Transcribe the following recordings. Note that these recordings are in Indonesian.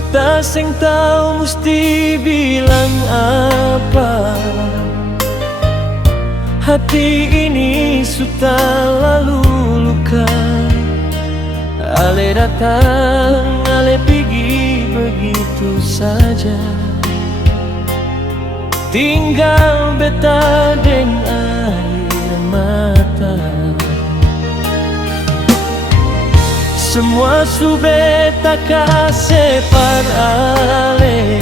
Beta sing tau mesti bilang apa. Hati ini sudah lalu luka. Ale datang, ale pergi begitu saja. Tinggal beta deng air mata. Semua su beta kasih par ale.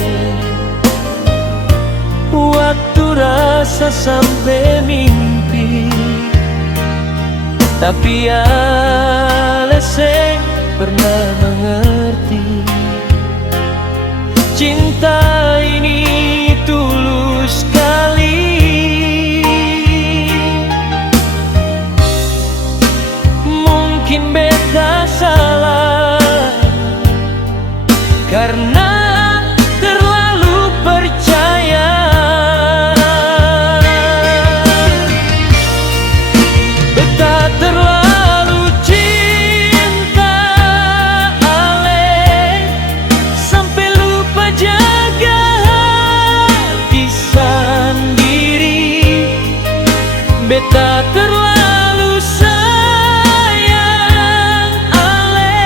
Waktu rasa sampai mimpi, tapi ale seng pernah mengerti. Cinta ini tulus sekali. Mungkin beta salah karena terlalu percaya. Beta terlalu cinta ale sampai lupa jaga hati sendiri. Beta terlalu sayang ale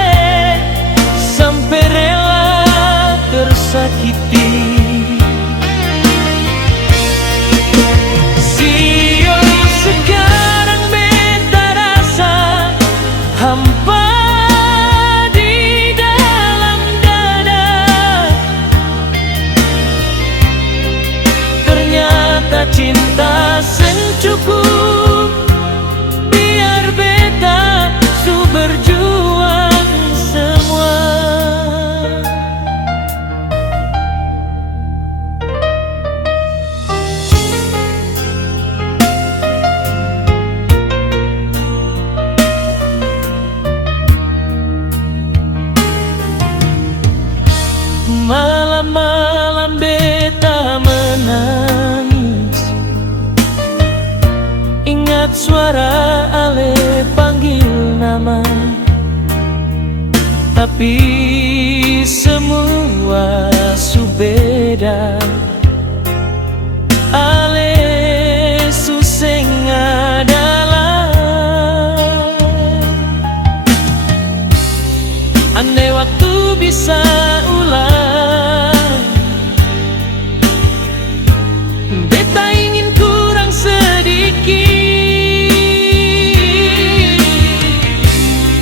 sampai rela tersakiti. Sio sekarang beta rasa hampa di dalam dada. Ternyata cinta sen cukup biar beta su berjuang semua. Malam-malam beta menangis, ingat suara ale panggil nama. Tapi semua su beda. Ale su seng adalah. Andai waktu bisa ulang, beta ingin kurang sedikit,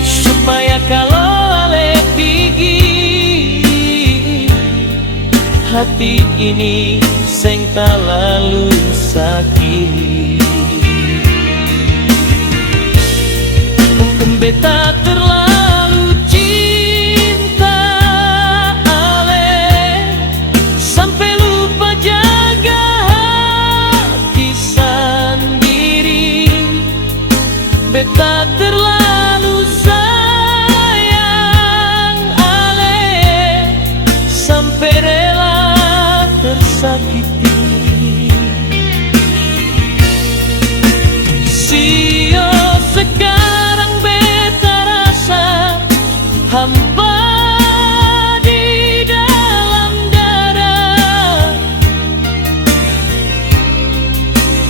supaya kalau ale pergi, hati ini seng tak lalu sakit. Mungkin beta terlalu cinta ale sampai lupa jaga hati sendiri. Beta terlalu sayang ale sampai rela tersakiti. Sio sekarang beta rasa hampa di dalam dada.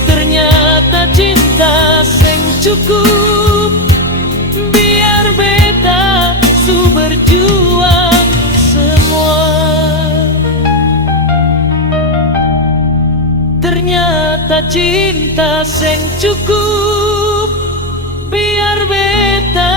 Ternyata cinta seng cukup biar beta su berjuang semua. Ternyata cinta seng cukup biar beta